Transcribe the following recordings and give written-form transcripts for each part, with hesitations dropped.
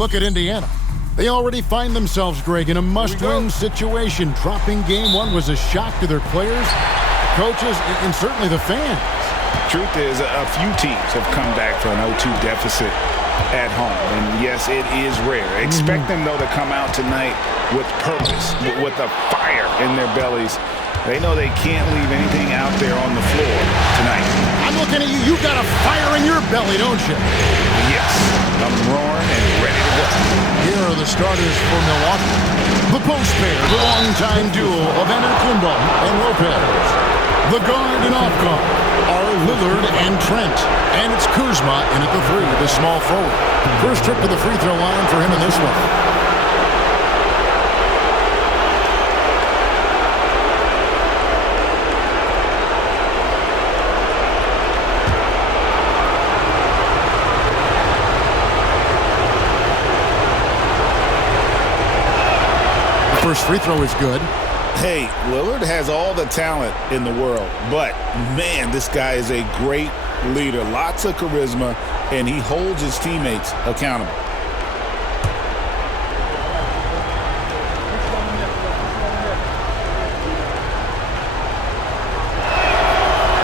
look at Indiana. They already find themselves, Greg, in a must-win situation. Dropping game one was a shock to their players, coaches, and certainly the fans. Truth is, a few teams have come back from an 0-2 deficit at home. And yes, it is rare. Expect them, though, to come out tonight with purpose, with a fire in their bellies. They know they can't leave anything out there on the floor tonight. I'm looking at you. You got a fire in your belly, don't you? Yes. I'm roaring and ready to go. Here are the starters for Milwaukee. The post pair, the longtime duo of Antetokounmpo and Lopez. The guard and off guard are Lillard and Trent. And it's Kuzma in at the three, the small forward. First trip to the free throw line for him in this one. First free throw is good. Hey, Lillard has all the talent in the world, but man, this guy is a great leader. Lots of charisma, and he holds his teammates accountable.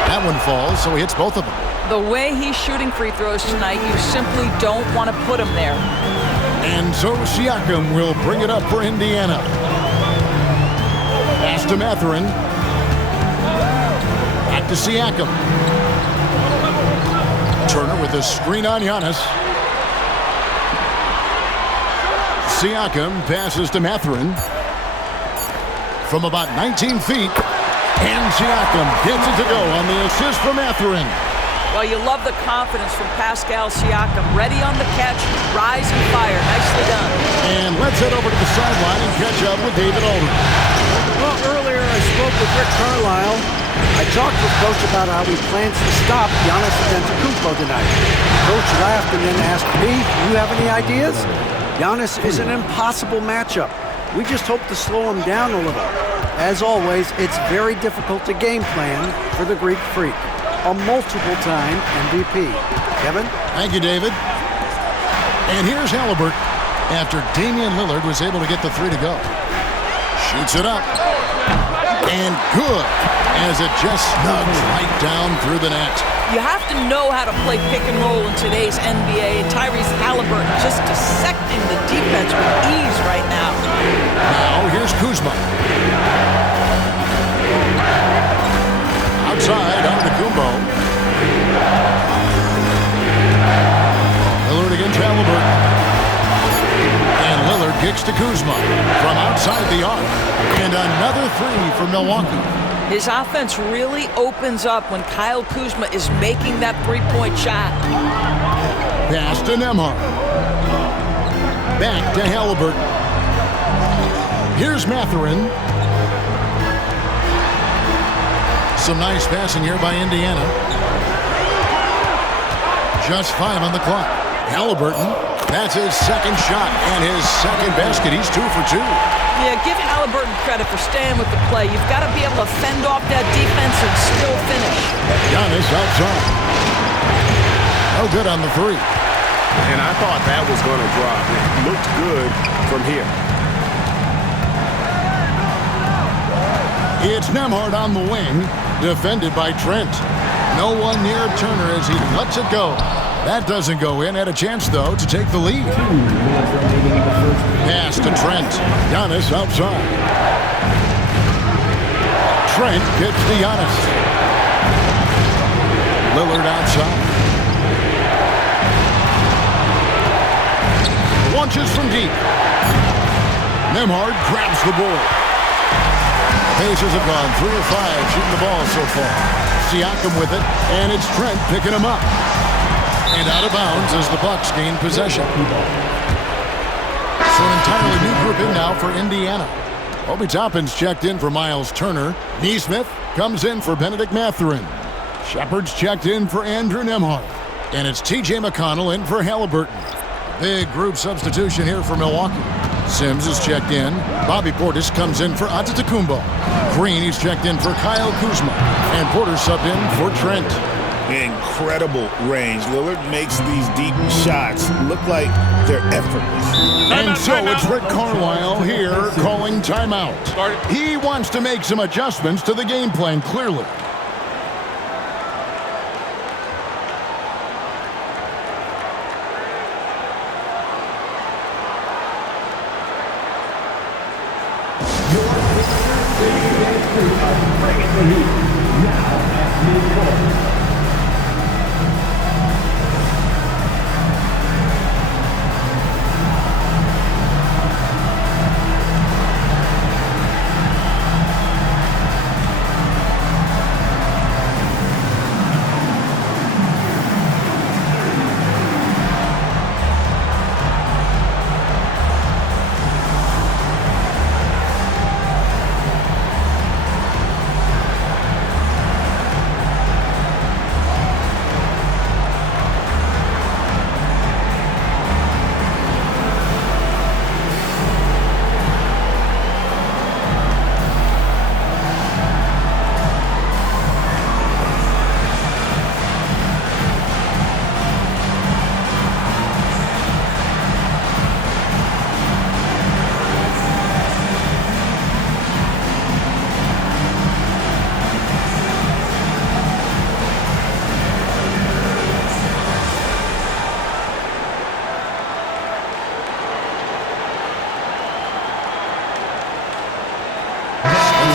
That one falls, so he hits both of them. The way he's shooting free throws tonight, you simply don't want to put him there. And so Siakam will bring it up for Indiana. Pass to Mathurin. Back to Siakam. Turner with a screen on Giannis. Siakam passes to Mathurin. From about 19 feet. And Siakam gets it to go on the assist for Mathurin. Well, you love the confidence from Pascal Siakam. Ready on the catch, rise and fire. Nicely done. And let's head over to the sideline and catch up with David Aldridge. Well, earlier I spoke with Rick Carlisle. I talked with Coach about how he plans to stop Giannis Antetokounmpo tonight. Coach laughed and then asked me, "Do you have any ideas?" Giannis is an impossible matchup. We just hope to slow him down a little. As always, it's very difficult to game plan for the Greek Freak. A multiple-time MVP. Kevin? Thank you, David. And here's Halliburton after Damian Lillard was able to get the three to go. Shoots it up. And good, as it just snugs right down through the net. You have to know how to play pick and roll in today's NBA. And Tyrese Halliburton just dissecting the defense with ease right now. Now here's Kuzma. Outside, Antetokounmpo. Lillard against Halliburton. And Lillard kicks to Kuzma from outside the arc. And another three for Milwaukee. His offense really opens up when Kyle Kuzma is making that three-point shot. Pass to Nembhard. Back to Halliburton. Here's Mathurin. Some nice passing here by Indiana. Just 5 on the clock. Halliburton, that's his second shot and his second basket. He's 2 for 2. Yeah, give Halliburton credit for staying with the play. You've got to be able to fend off that defense and still finish. Giannis outside. No good on the three. And I thought that was going to drop. It looked good from here. It's Nembhard on the wing, defended by Trent. No one near Turner as he lets it go. That doesn't go in. Had a chance, though, to take the lead. Pass to Trent. Giannis outside. Trent gets to Giannis. Lillard outside. Launches from deep. Nembhard grabs the board. Pacers have gone 3 of 5 shooting the ball so far. Siakam with it, and it's Trent picking him up. And out of bounds as the Bucks gain possession. So an entirely new group in now for Indiana. Obi Toppin's checked in for Miles Turner. Neesmith comes in for Benedict Mathurin. Shepard's checked in for Andrew Nembhard. And it's T.J. McConnell in for Halliburton. Big group substitution here for Milwaukee. Sims is checked in. Bobby Portis comes in for Antetokounmpo. Green is checked in for Kyle Kuzma. And Porter subbed in for Trent. Incredible range. Lillard makes these deep shots look like they're effortless. And so it's Rick Carlisle here calling timeout. He wants to make some adjustments to the game plan, clearly.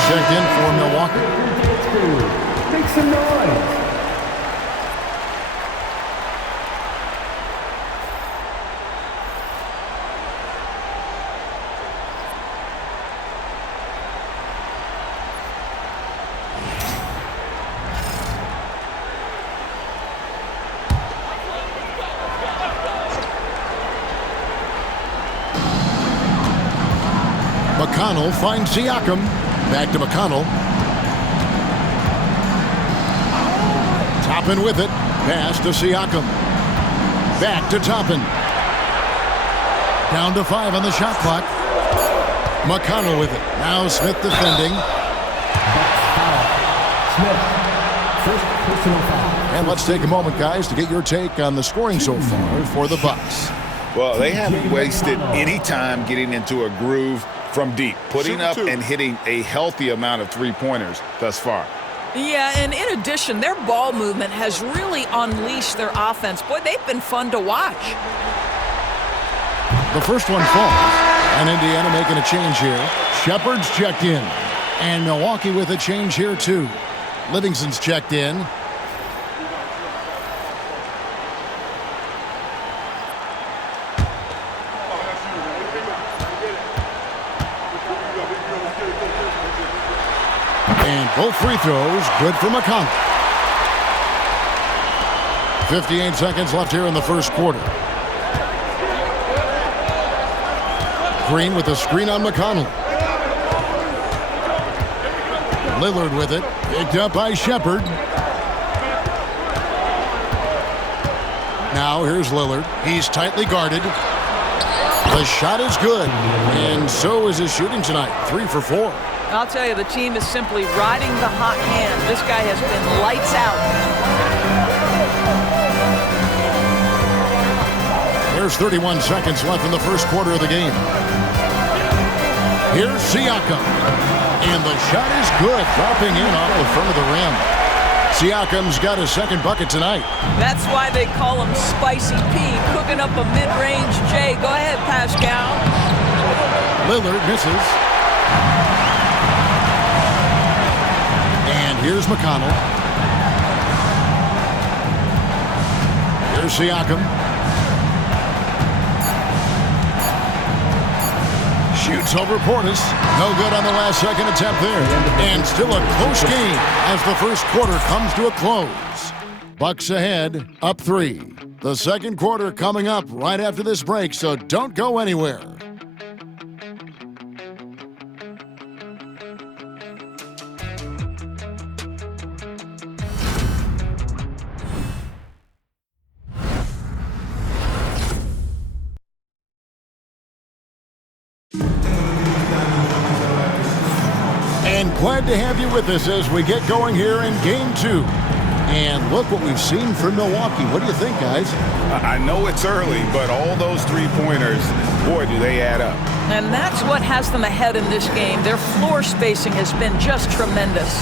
Checked in for Milwaukee. Make some noise. McConnell finds Siakam. Back to McConnell. Toppin with it. Pass to Siakam. Back to Toppin. Down to 5 on the shot clock. McConnell with it. Now Smith defending. Smith, first personal foul. And let's take a moment, guys, to get your take on the scoring so far for the Bucks. Well, they haven't wasted any time getting into a groove from deep, putting up and hitting a healthy amount of three-pointers thus far. Yeah, and in addition, their ball movement has really unleashed their offense. Boy, they've been fun to watch. The first one falls, and Indiana making a change here. Shepard's checked in, and Milwaukee with a change here too. Livingston's checked in. And both free throws good for McConnell. 58 seconds left here in the first quarter. Green with the screen on McConnell. Lillard with it. Picked up by Shepard. Now here's Lillard. He's tightly guarded. The shot is good. And so is his shooting tonight. 3 for 4. I'll tell you, the team is simply riding the hot hand. This guy has been lights out. There's 31 seconds left in the first quarter of the game. Here's Siakam. And the shot is good, dropping in off the front of the rim. Siakam's got his second bucket tonight. That's why they call him Spicy P, cooking up a mid-range J. Go ahead, Pascal. Lillard misses. And here's McConnell. Here's Siakam. Shoots over Portis. No good on the last second attempt there. And still a close game as the first quarter comes to a close. Bucks ahead, up 3. The second quarter coming up right after this break, so don't go anywhere. And glad to have you with us as we get going here in Game 2. And look what we've seen from Milwaukee. What do you think, guys? I know it's early, but all those three-pointers, boy, do they add up. And that's what has them ahead in this game. Their floor spacing has been just tremendous.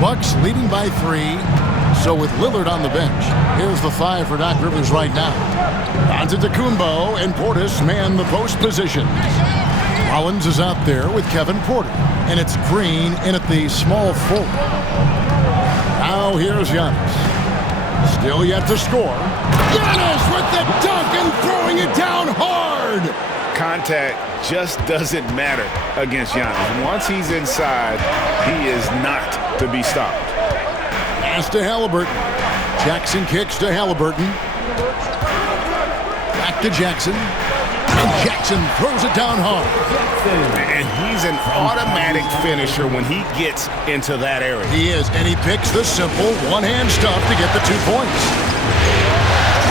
Bucks leading by 3. So with Lillard on the bench, here's the 5 for Doc Rivers right now. Antetokounmpo and Portis man the post position. Rollins is out there with Kevin Porter. And it's Green in at the small forward. Now here's Giannis. Still yet to score. Giannis with the dunk and throwing it down hard. Contact just doesn't matter against Giannis. Once he's inside, he is not to be stopped. Pass to Halliburton. Jackson kicks to Halliburton. Back to Jackson. And Jackson throws it down hard. And he's an automatic finisher when he gets into that area. He is, and he picks the simple one-hand stuff to get the 2 points.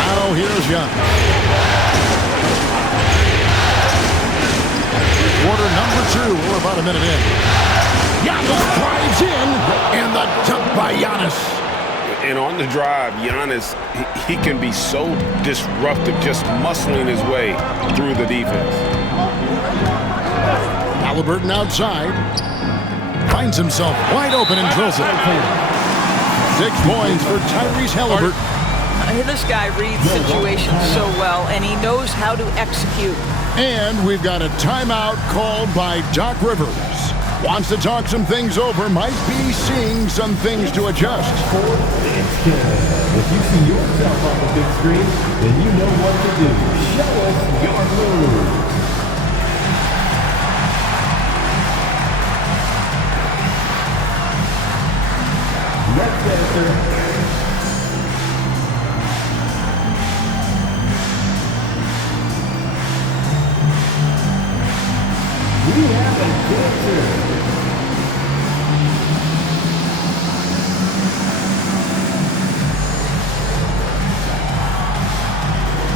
Now here's Giannis. Quarter number 2. We're about a minute in. Giannis drives in, and the dunk by Giannis. And on the drive, Giannis, he can be so disruptive, just muscling his way through the defense. Halliburton outside. Finds himself wide open and drills it. 6 points for Tyrese Halliburton. This guy reads situations so well, and he knows how to execute. And we've got a timeout called by Doc Rivers. Wants to talk some things over, might be seeing some things to adjust. If you see yourself on the big screen, then you know what to do. Show us your move. Let's answer. We have a dancer.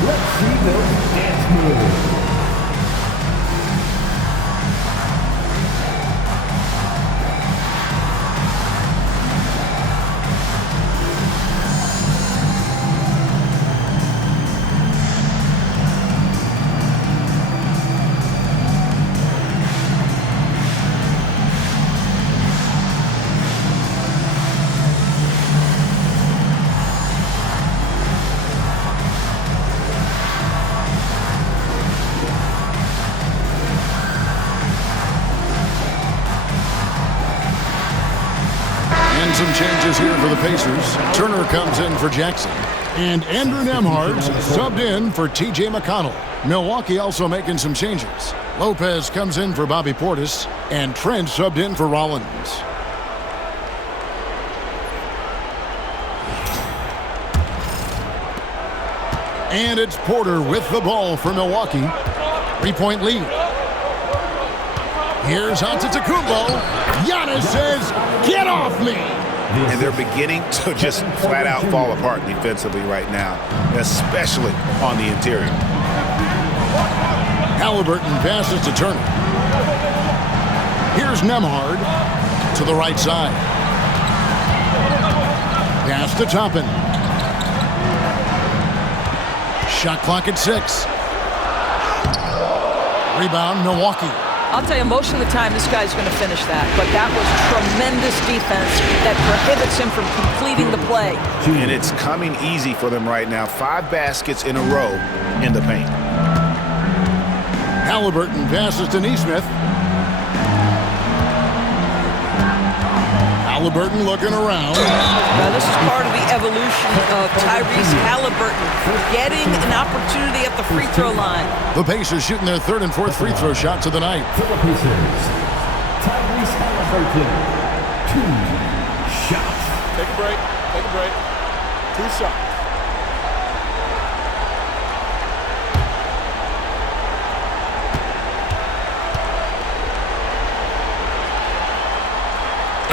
Let's see those dance moves. Some changes here for the Pacers. Turner comes in for Jackson. And Andrew Nembhard's subbed in for T.J. McConnell. Milwaukee also making some changes. Lopez comes in for Bobby Portis. And Trent subbed in for Rollins. And it's Porter with the ball for Milwaukee. 3-point lead. Here's Antetokounmpo. Giannis says, "Get off me!" And they're beginning to just flat out fall apart defensively right now, especially on the interior. Halliburton passes to Turner. Here's Nembhard to the right side. Pass to Toppin. Shot clock at 6. Rebound, Milwaukee. I'll tell you, most of the time this guy's going to finish that, but that was tremendous defense that prohibits him from completing the play. And it's coming easy for them right now. 5 baskets in a row in the paint. Halliburton passes to Neesmith. Halliburton looking around. Now, this is part of the evolution of Tyrese Halliburton, getting an opportunity at the free throw line. The Pacers shooting their 3rd and 4th free throw shots of the night. For the Pacers, Tyrese Halliburton, 2 shots. Take a break. Take a break. 2 shots.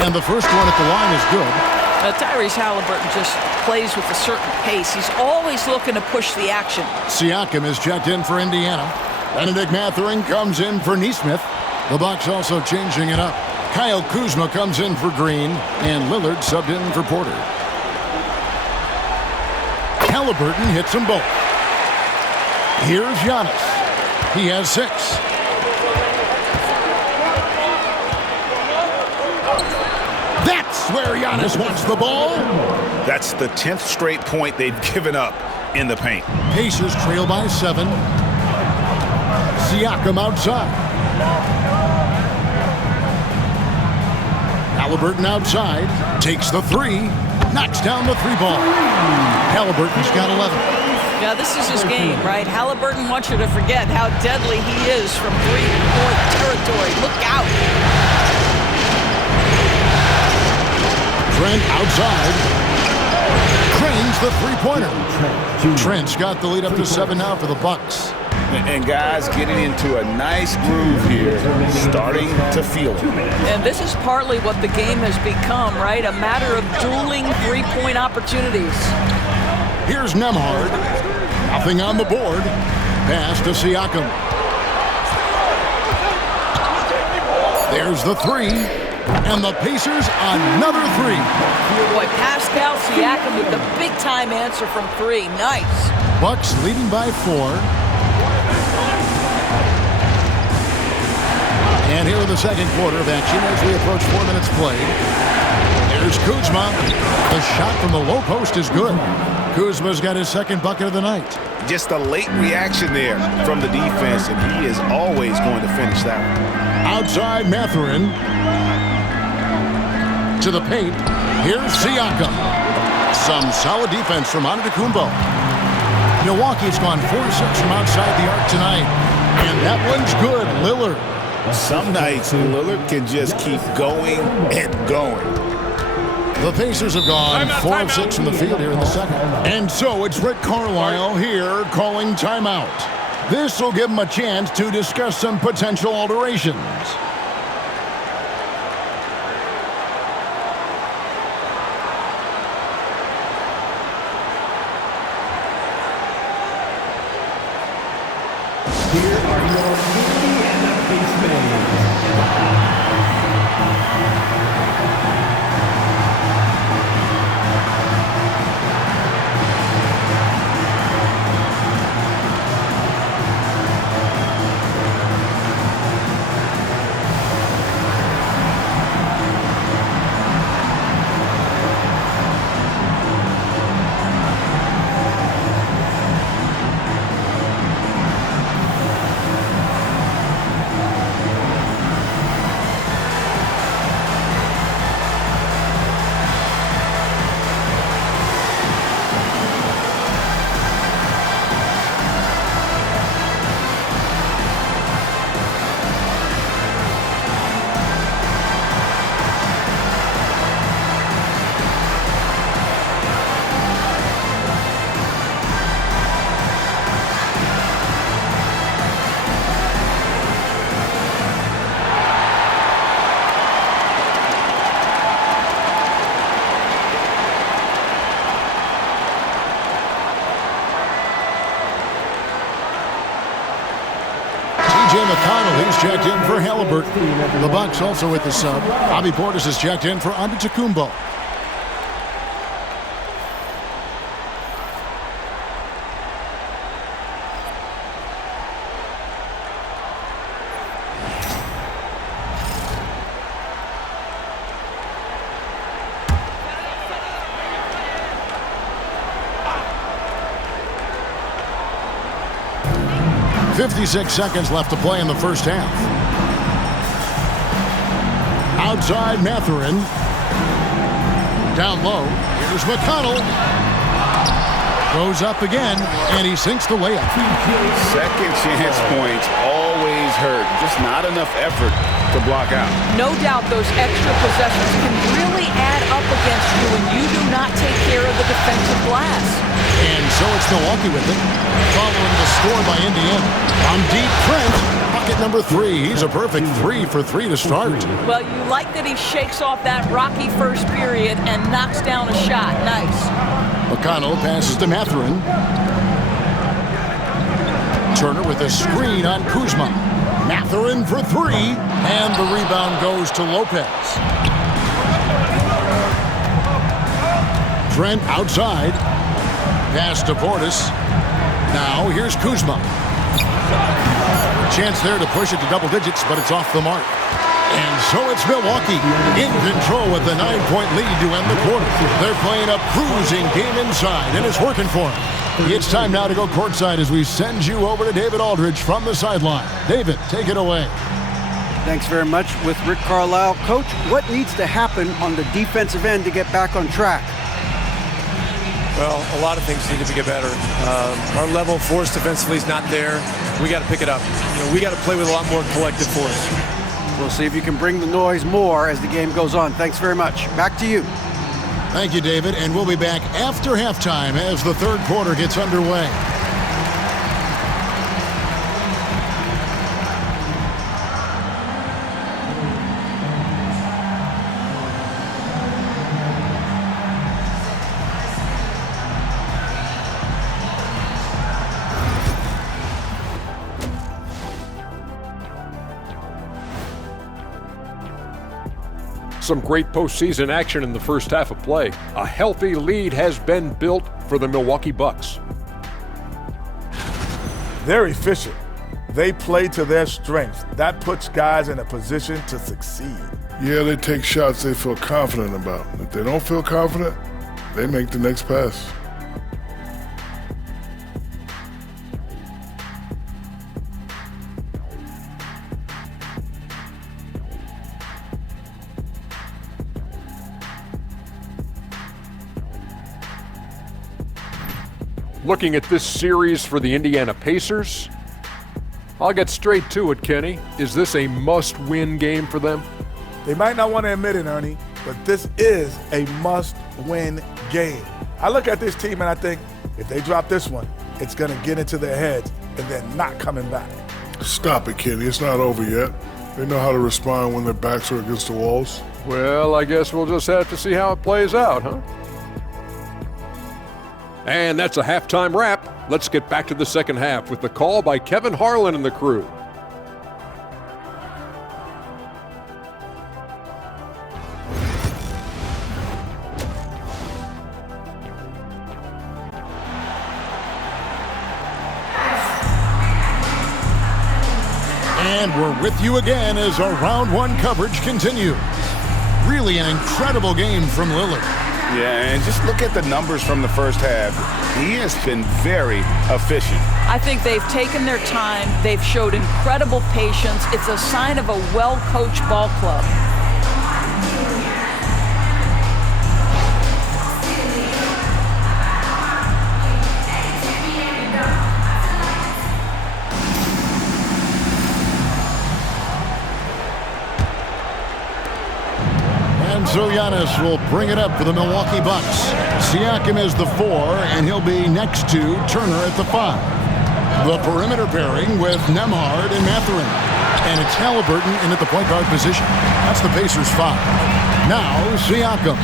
And the first one at the line is good. Tyrese Halliburton just plays with a certain pace. He's always looking to push the action. Siakam is checked in for Indiana. Benedict Mathurin comes in for Neesmith. The Bucks also changing it up. Kyle Kuzma comes in for Green, and Lillard subbed in for Porter. Halliburton hits them both. Here's Giannis. He has 6. That's where Giannis wants the ball. That's the 10th straight point they've given up in the paint. Pacers trail by 7. Siakam outside. Halliburton outside. Takes the 3. Knocks down the 3 ball. Halliburton's got 11. Yeah, this is his game, right? Halliburton wants you to forget how deadly he is from 3-point territory. Look out. Trent outside. Cranes the 3-pointer. Trent's got the lead up to 7 now for the Bucks. And guys getting into a nice groove here, starting to feel it. And this is partly what the game has become, right? A matter of dueling 3-point opportunities. Here's Nembhard. Nothing on the board. Pass to Siakam. There's the 3. And the Pacers another 3. Boy, Pascal Siakam with the big-time answer from 3. Nice. Bucks leading by 4. And here in the second quarter of action as we approach 4 minutes played. There's Kuzma. The shot from the low post is good. Kuzma's got his second bucket of the night. Just a late reaction there from the defense, and he is always going to finish that one. Outside Mathurin. To the paint. Here's Siakam. Some solid defense from Antetokounmpo. Milwaukee's gone 4-6 from outside the arc tonight. And that one's good. Lillard. Some nights Lillard can just keep going and going. The Pacers have gone 4 of 6 from the field here in the second. And so it's Rick Carlisle here calling timeout. This will give him a chance to discuss some potential alterations. Here are your Indiana Pacers. McConnell, he's checked in for Halliburton. The Bucks also with the sub. Bobby Portis is checked in for Antetokounmpo. .56 seconds left to play in the first half. Outside Mathurin. Down low. Here's McConnell. Goes up again, and he sinks the layup. Second chance points always hurt. Just not enough effort to block out. No doubt those extra possessions can really add up against you when you do not take care of the defensive glass. And so it's Milwaukee with it, following the score by Indiana. On deep, Trent, bucket number 3. He's a perfect 3 for 3 to start. Well, you like that he shakes off that rocky first period and knocks down a shot. Nice. McConnell passes to Mathurin. Turner with a screen on Kuzma. Mathurin for three, and the rebound goes to Lopez. Trent outside. Pass to Portis. Now here's Kuzma. Chance there to push it to double digits, but it's off the mark. And so it's Milwaukee in control with the 9-point lead to end the quarter. They're playing a cruising game inside, and it's working for them. It's time now to go courtside as we send you over to David Aldridge from the sideline. David, take it away. Thanks very much with Rick Carlisle. Coach, what needs to happen on the defensive end to get back on track? Well, a lot of things need to get better. Our level of force defensively is not there. We got to pick it up. We got to play with a lot more collective force. We'll see if you can bring the noise more as the game goes on. Thanks very much. Back to you. Thank you, David, and we'll be back after halftime as the third quarter gets underway. Some great postseason action in the first half of play. A healthy lead has been built for the Milwaukee Bucks. They're efficient. They play to their strengths. That puts guys in a position to succeed. Yeah, they take shots they feel confident about. If they don't feel confident, they make the next pass. Looking at this series for the Indiana Pacers, I'll get straight to it, Kenny. Is this a must-win game for them? They might not want to admit it, Ernie, but this is a must-win game. I look at this team and I think if they drop this one, it's going to get into their heads and then not coming back. Stop it, Kenny. It's not over yet. They know how to respond when their backs are against the walls. Well, I guess we'll just have to see how it plays out, huh? And that's a halftime wrap. Let's get back to the second half with the call by Kevin Harlan and the crew. And we're with you again as our round one coverage continues. Really an incredible game from Lillard. Yeah, and just look at the numbers from the first half. He has been very efficient. I think they've taken their time. They've showed incredible patience. It's a sign of a well-coached ball club. So Giannis will bring it up for the Milwaukee Bucks. Siakam is the 4, and he'll be next to Turner at the 5. The perimeter pairing with Nembhard and Mathurin. And it's Halliburton in at the point guard position. That's the Pacers' 5. Now Siakam.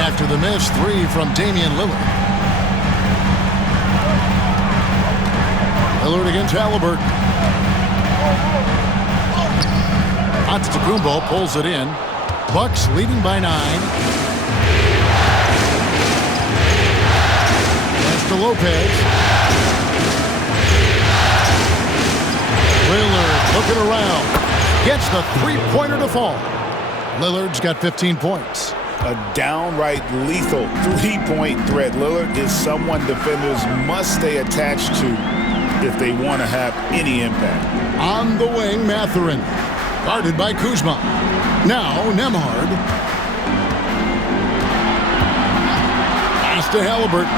After the missed 3 from Damian Lillard. Lillard against Halliburton. Antetokounmpo pulls it in. Bucks leading by 9. Pass to Lopez. Lillard looking around. Gets the three-pointer to fall. Lillard's got 15 points. A downright lethal three-point threat. Lillard is someone defenders must stay attached to if they want to have any impact. On the wing, Mathurin. Guarded by Kuzma. Now, Nembhard. Pass to Halliburton.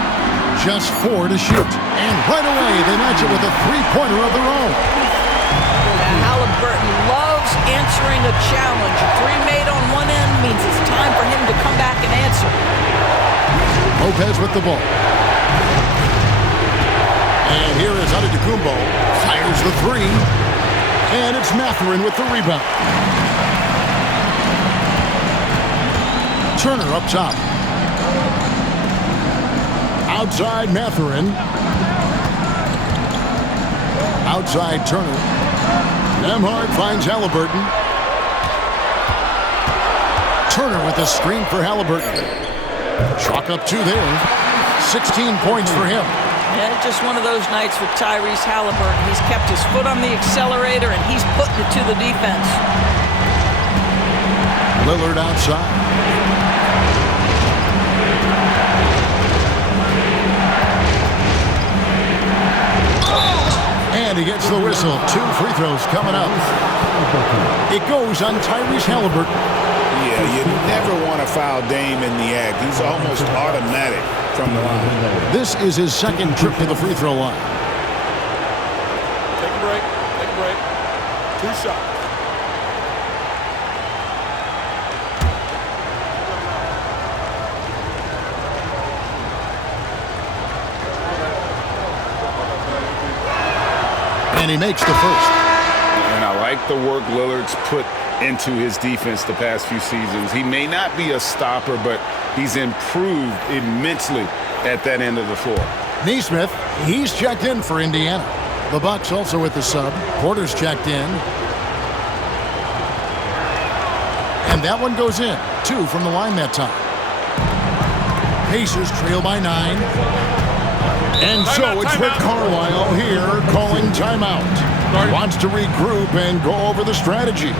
Just 4 to shoot. And right away, they match it with a three-pointer of their own. Halliburton loves answering a challenge. A 3 made on one end means it's time for him to come back and answer. Lopez with the ball. And here is Antetokounmpo. Fires the 3. And it's Mathurin with the rebound. Turner up top. Outside Mathurin. Outside Turner. Nembhard finds Halliburton. Turner with a screen for Halliburton. Chalk up 2 there. 16 points for him. Yeah, just one of those nights with Tyrese Halliburton. He's kept his foot on the accelerator, and he's putting it to the defense. Lillard outside. And he gets the whistle. 2 free throws coming up. It goes on Tyrese Halliburton. Yeah, you never want to foul Dame in the act. He's almost automatic from the line. This is his second trip to the free throw line. Take a break. Take a break. 2 shots. And he makes the first. And I like the work Lillard's put into his defense the past few seasons. He may not be a stopper, but he's improved immensely at that end of the floor. Nesmith, he's checked in for Indiana. The Bucks also with the sub. Porter's checked in. And that one goes in. 2 from the line that time. Pacers trail by 9. And so it's Rick Carlisle here calling timeout. He wants to regroup and go over the strategy.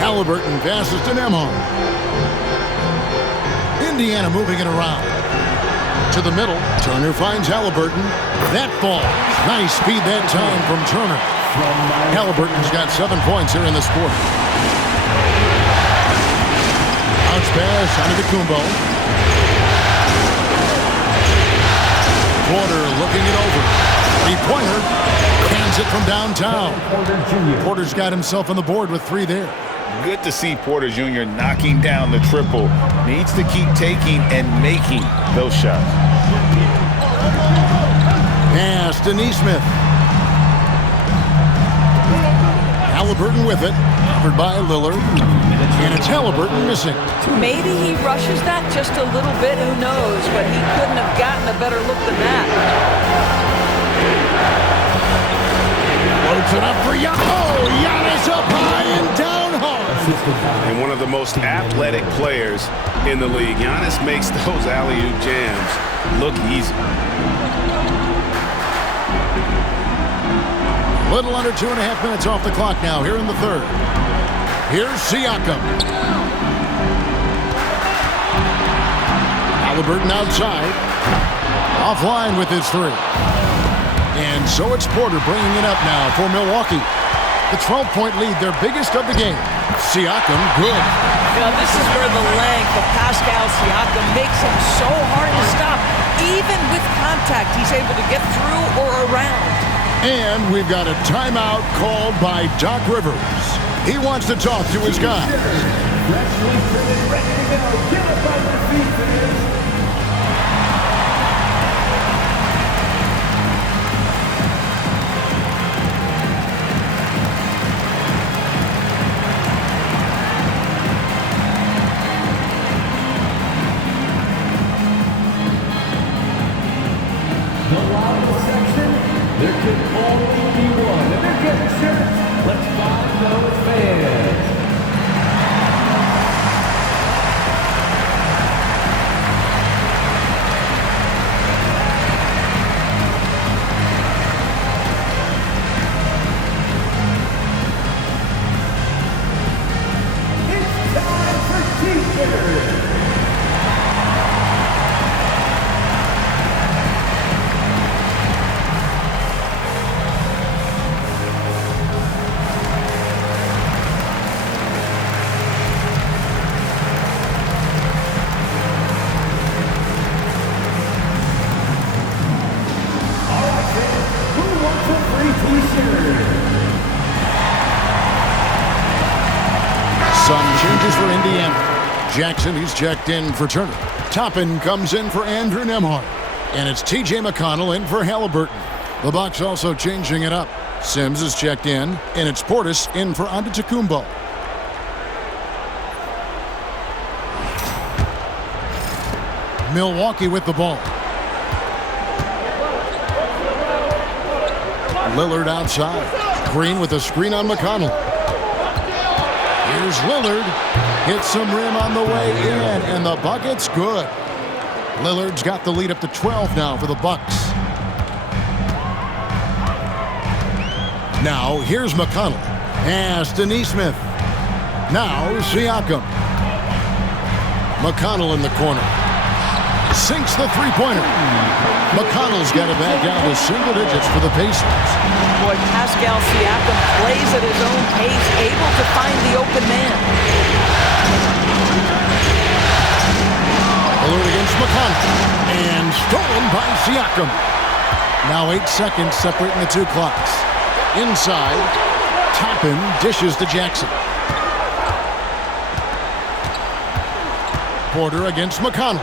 Halliburton passes to Nembhard. Indiana moving it around. To the middle. Turner finds Halliburton. That ball. Nice speed that time from Turner. Halliburton's got 7 points here in this quarter. Bounce pass onto the Kumbo. Porter looking it over. Three-pointer. Hands it from downtown. Porter's got himself on the board with 3 there. Good to see Porter Jr. knocking down the triple. Needs to keep taking and making those shots. Pass to Nesmith. Halliburton with it. Covered by Lillard. And it's Halliburton missing. Maybe he rushes that just a little bit. Who knows? But he couldn't have gotten a better look than that. Loads it up for Giannis. Oh, Giannis up high and down hard. And one of the most athletic players in the league. Giannis makes those alley-oop jams look easy. Little under 2.5 minutes off the clock now here in the third. Here's Siakam. Halliburton outside. Offline with his 3. And so it's Porter bringing it up now for Milwaukee. The 12-point lead, their biggest of the game. Siakam, good. You know, this is where the length of Pascal Siakam makes him so hard to stop. even with contact, he's able to get through or around. And we've got a timeout called by Doc Rivers. He wants to talk to his guys. Freshly printed, ready to go. Give it by your feet, fans. The loudest section, there can only be one. And they're getting shirts. Let's find those fans. It's time for T-shirts. Some changes for Indiana. Jackson, he's checked in for Turner. Toppin comes in for Andrew Nembhard. And it's T.J. McConnell in for Halliburton. The Bucks also changing it up. Sims is checked in, and it's Portis in for Antetokounmpo. Milwaukee with the ball. Lillard outside. Green with a screen on McConnell. Here's Lillard. Hits some rim on the way in, and the bucket's good. Lillard's got the lead up to 12 now for the Bucks. Now, here's McConnell. Pass to Neesmith. Now, Siakam. McConnell in the corner. Sinks the three-pointer. McConnell's got it back down to single digits for the Pacers. Boy, Pascal Siakam plays at his own pace, able to find the open man. Lillard against McConnell. And stolen by Siakam. Now 8 seconds separating the two clocks. Inside, Toppin dishes to Jackson. Porter against McConnell.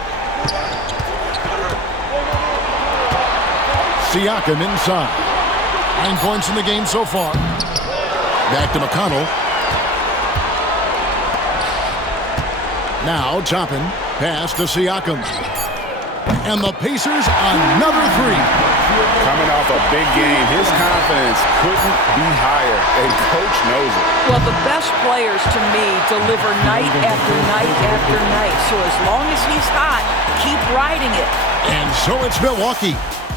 Siakam inside. 9 points in the game so far. Back to McConnell. Now Toppin. Pass to Siakam. And the Pacers another three. Coming off a big game, his confidence couldn't be higher, and coach knows it. Well, the best players to me deliver night after night after night. So as long as he's hot, keep riding it. And so it's Milwaukee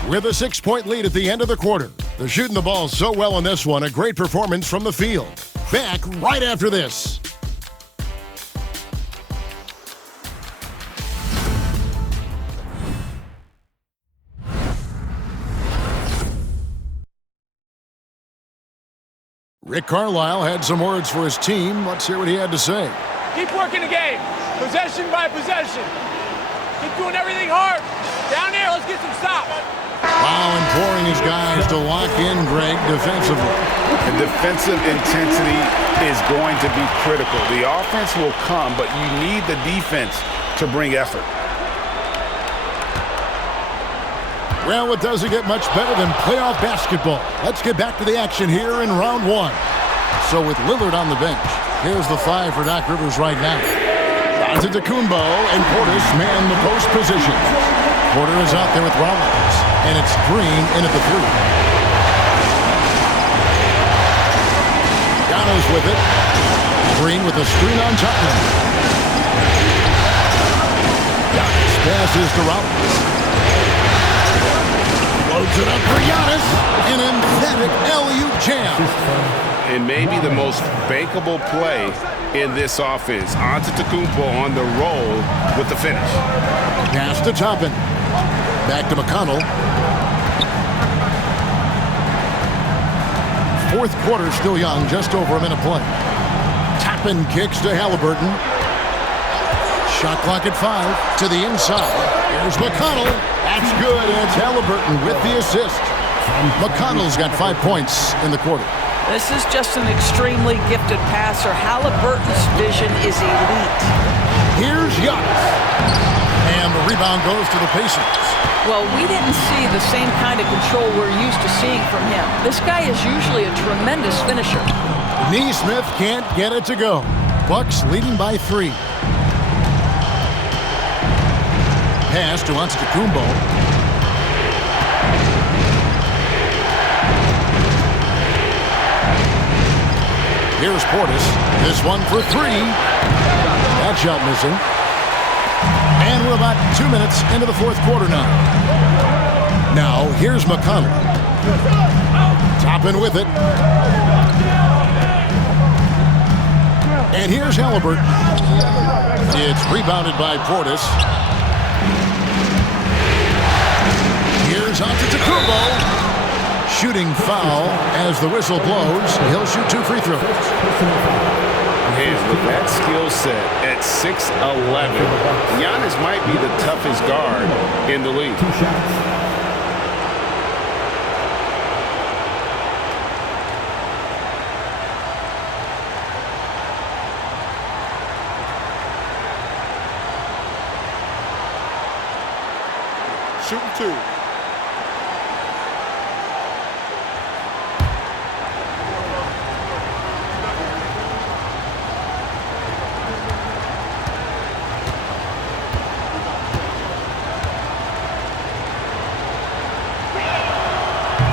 with a 6-point lead at the end of the quarter. They're shooting the ball so well in this one. A great performance from the field. Back right after this. Rick Carlisle had some words for his team. Let's hear what he had to say. Keep working the game, possession by possession. Keep doing everything hard. Down here, let's get some stops. Wow, imploring his guys to lock in, Greg, defensively. The defensive intensity is going to be critical. The offense will come, but you need the defense to bring effort. Well, it doesn't get much better than playoff basketball. Let's get back to the action here in round one. So with Lillard on the bench, here's the 5 for Doc Rivers right now. Antetokounmpo and Portis man the post position. Porter is out there with Rollins, and it's Green in at the 3. Yano's with it. Green with a screen on Tottenham. Giannis passes to Rollins. Loads it up for Giannis. An emphatic LU jam. And maybe the most bankable play in this offense. Antetokounmpo on the roll with the finish. Pass to Toppin. Back to McConnell. Fourth quarter still young, just over a minute play. Toppin kicks to Halliburton. Shot clock at 5 to the inside. Here's McConnell. That's good, and it's Halliburton with the assist. McConnell's got 5 points in the quarter. This is just an extremely gifted passer. Halliburton's vision is elite. Here's Giannis. And the rebound goes to the Pacers. Well, we didn't see the same kind of control we're used to seeing from him. This guy is usually a tremendous finisher. Neesmith can't get it to go. Bucks leading by 3. Pass to Antetokounmpo. Here's Portis. This one for 3. That shot missing. And we're about 2 minutes into the fourth quarter now. Now, here's McConnell. Toppin with it. And here's Halliburton. It's rebounded by Portis. Here's Antetokounmpo. Shooting foul as the whistle blows. He'll shoot 2 free throws. And with that skill set at 6'11", Giannis might be the toughest guard in the league. 2 shots. Shooting 2.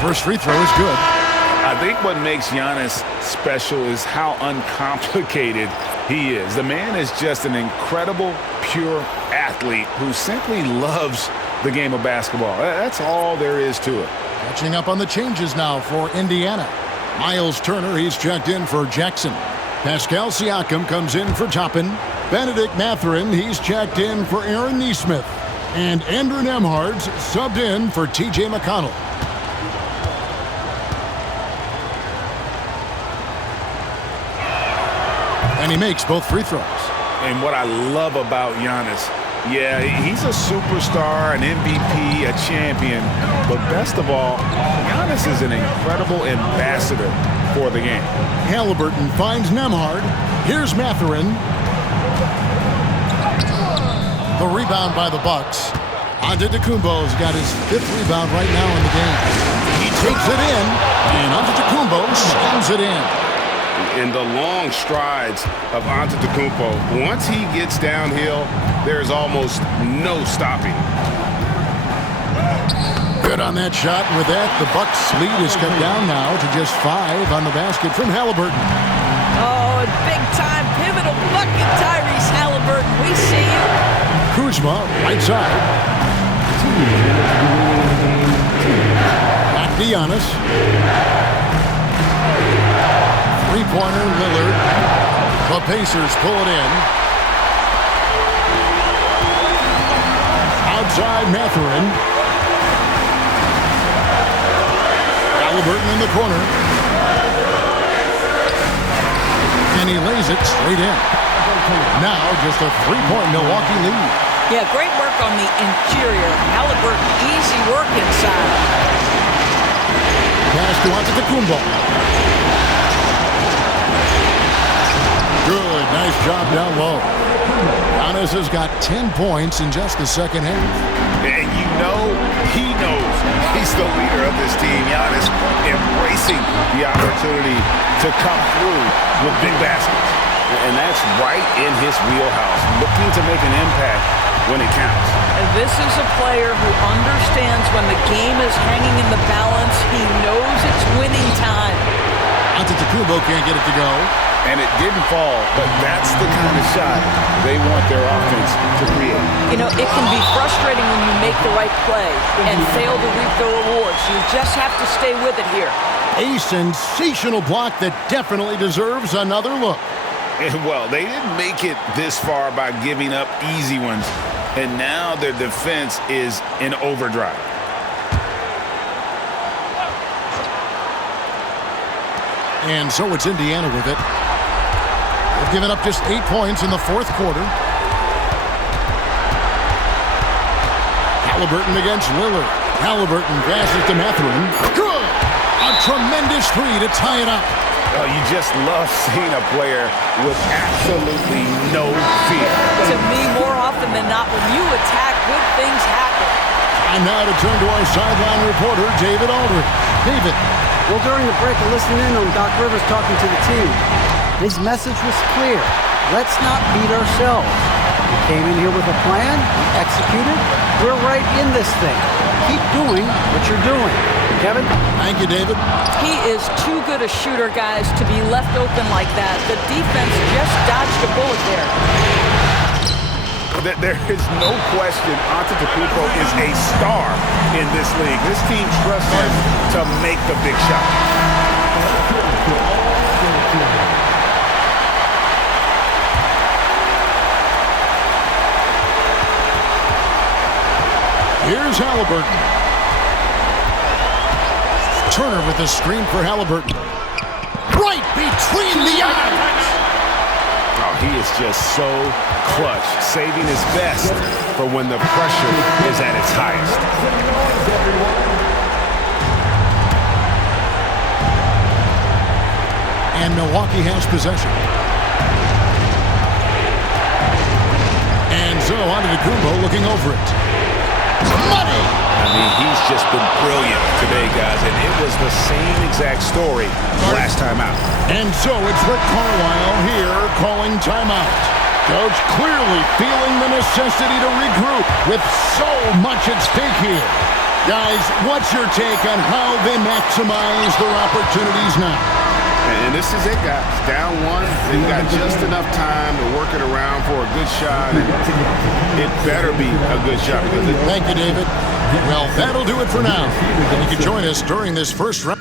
First free throw is good. I think what makes Giannis special is how uncomplicated he is. The man is just an incredible, pure athlete who simply loves the game of basketball. That's all there is to it. Catching up on the changes now for Indiana. Miles Turner, he's checked in for Jackson. Pascal Siakam comes in for Toppin. Benedict Mathurin, he's checked in for Aaron Neesmith. And Andrew Nembhard's subbed in for T.J. McConnell. And he makes both free throws. And what I love about Giannis, yeah, he's a superstar, an MVP, a champion. But best of all, Giannis is an incredible ambassador for the game. Halliburton finds Nembhard. Here's Mathurin. The rebound by the Bucks. Antetokounmpo's got his 5th rebound right now in the game. He takes it in, and Antetokounmpo slams it in. In the long strides of Antetokounmpo, once he gets downhill, there's almost no stopping. Good on that shot. And with that, the Bucks' lead is cut down now to just 5 on the basket from Halliburton. Oh, a big-time pivotal bucket, Tyrese Halliburton. We see you. Kuzma, right side. Back to Giannis. Three-pointer, Lillard. The Pacers pull it in. Outside, Mathurin. Halliburton in the corner. And he lays it straight in. Now just a 3-point Milwaukee lead. Yeah, great work on the interior. Halliburton, easy work inside. Pass to Antetokounmpo. Good, nice job down low. Giannis has got 10 points in just the second half. And you know he knows he's the leader of this team. Giannis embracing the opportunity to come through with big baskets. And that's right in his wheelhouse, looking to make an impact when it counts. And this is a player who understands when the game is hanging in the balance. He knows it's winning time. Antetokounmpo can't get it to go. And it didn't fall, but that's the kind of shot they want their offense to create. You know, it can be frustrating when you make the right play and fail to reap the rewards. You just have to stay with it here. A sensational block that definitely deserves another look. And well, they didn't make it this far by giving up easy ones. And now their defense is in overdrive. And so it's Indiana with it. They've given up just 8 points in the fourth quarter. Halliburton against Lillard. Halliburton passes to Mathurin. Good! A tremendous three to tie it up. Oh, you just love seeing a player with absolutely no fear. To me, more often than not, when you attack, good things happen. And now to turn to our sideline reporter, David Aldridge. David. Well, during the break, I listened in on Doc Rivers talking to the team. His message was clear. Let's not beat ourselves. We came in here with a plan. We executed. We're right in this thing. Keep doing what you're doing. Kevin? Thank you, David. He is too good a shooter, guys, to be left open like that. The defense just dodged a bullet there. There is no question Antetokounmpo is a star in this league. This team trusts him to make the big shot. Here's Halliburton. Turner with a screen for Halliburton. Right between the eyes. Oh, he is just so clutch, saving his best for when the pressure is at its highest. And Milwaukee has possession. And so Antetokounmpo looking over it. Money! I mean, he's just been brilliant today, guys, and it was the same exact story last time out. And so it's Rick Carlisle here calling timeout. Coach clearly feeling the necessity to regroup with so much at stake here. Guys, what's your take on how they maximize their opportunities now? And this is it, guys. Down one. They've got just enough time to work it around for a good shot. And it better be a good shot. Thank you, David. Well, that'll do it for now. You can join us during this first round.